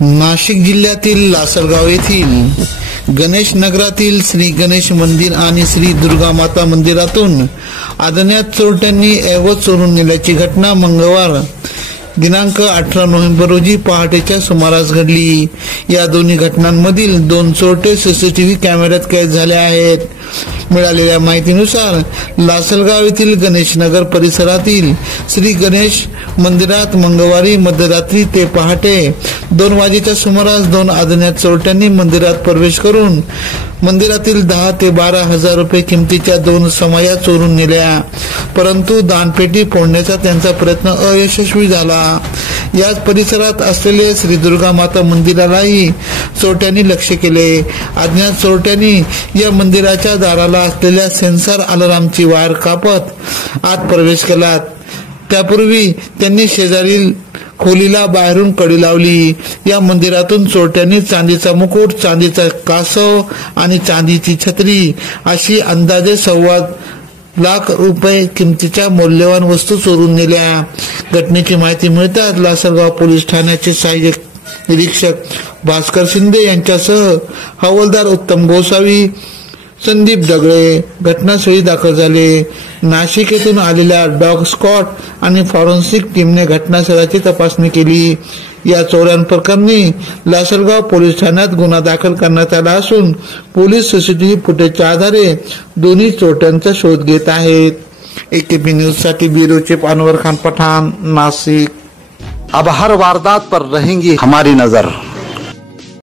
नाशिक जिल्ह्यातील लासलगाव येथील गणेश नगरातील श्री गणेश मंदिर आणि श्री दुर्गा माता मंदिरातून अज्ञात चोरट्यांनी ऐवज चोरून नेल्याची घटना मंगळवार दिनांक 18 नोव्हेंबर रोजी पहाटेच्या सुमारास घडली। या दोन्ही घटनांमधील दोन चोरटे सीसीटीव्ही कॅमेऱ्यात कैद झाले आहेत। मिळालेल्या माहितीनुसार लासलगाव येथील गणेश नगर परिसरातील श्री गणेश मंदिरात मंगळवारी मध्यरात्री ते पहाटे 2 वाजेच्या सुमारास दोन अज्ञात चोरट्यांनी मंदिरात प्रवेश करून मंदिरातील 10 ते 12 हजार रुपये किमतीच्या 2 समया चोरून नेल्या, परंतु दानपेटी फोडण्याचा त्यांचा प्रयत्न अयशस्वी झाला। याच परिसरात असलेले श्री दुर्गा माता मंदिरालाही चोरट्यांनी लक्ष्य केले। अज्ञात चोरट्यांनी या मंदिराच्या दाराला असलेल्या सेन्सर अलार्मची वायर कापत आत प्रवेश केला। त्यापूर्वी त्यांनी शेजारील खोलीला बाहेरून कडी लावली। या मंदिरातून चोरट्यांनी चांदीचा मुकुट, चांदीचा कासव आणि चांदीची छत्री अशी अंदाजे 1.25 लाख रुपये किमतीच्या मौल्यवान वस्तू चोरून नेल्या। घटनेची माहिती मिळताच लासलगाव पोलीस ठाण्याचे सहाय्यक निरीक्षक भास्कर शिंदे यांच्यासह हवालदार उत्तम गोसावी, संदीप दगळे घटनास्थळी दाखल झाले। नाशिक येथून आलेल्या डॉग स्क्वॉड आणि फॉरेन्सिक टीमने घटनास्थळाची तपासणी केली। या चोऱ्यांप्रकरणी लासलगाव पोलीस ठाण्यात गुन्हा दाखल करण्यात आला असून पोलीस सीसीटीव्ही फुटेजच्या आधारे दोन्ही चोरट्यांचा शोध घेत आहेत। एकेपी न्यूज साठी ब्युरो चीफ अनवर खान पठान, नासिक। अब हर वारदात पर रहेंगी हमारी नजर।